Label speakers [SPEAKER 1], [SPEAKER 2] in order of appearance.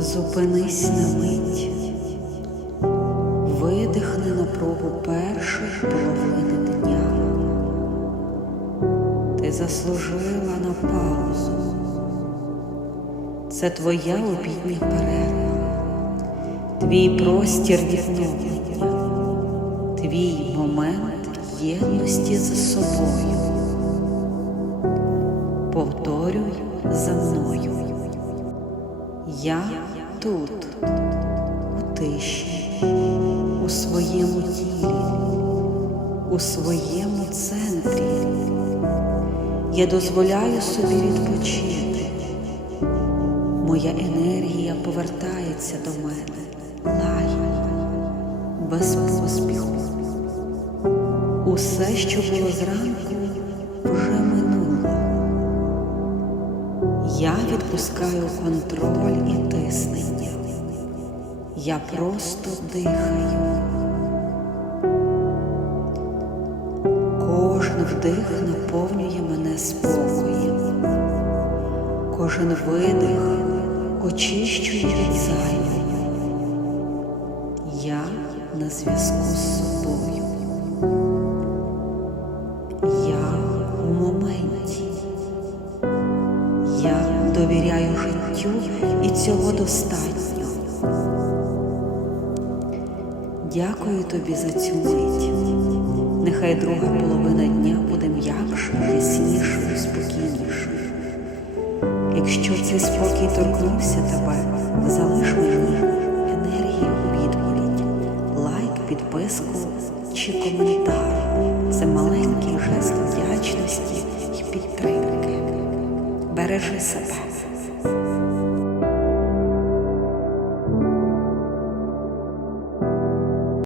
[SPEAKER 1] Зупинись на мить, видихни на пробу першої половини дня. Ти заслужила на паузу. Це твоя обідня перерва, твій простір відновлення, твій момент єдності з собою. Повторюй за мною. Я тут, у тиші, у своєму тілі, у своєму центрі. Я дозволяю собі відпочити. Моя енергія повертається до мене лагідно, без поспіху. Усе, що було зранку, Я відпускаю контроль і тиснення. Я просто дихаю. Кожен вдих наповнює мене спокоєм. Кожен видих очищує від. Я на зв'язку з собою. Я у моменті. Я довіряю життю і цього достатньо. Дякую тобі за цю мить. Нехай друга половина дня буде м'якшою, яснішою, спокійнішою. Якщо цей спокій торкнувся тебе, залиш мені енергію у відповідь, лайк, підписку чи коментар. Це маленький жест вдячності і підтримки. querer receber.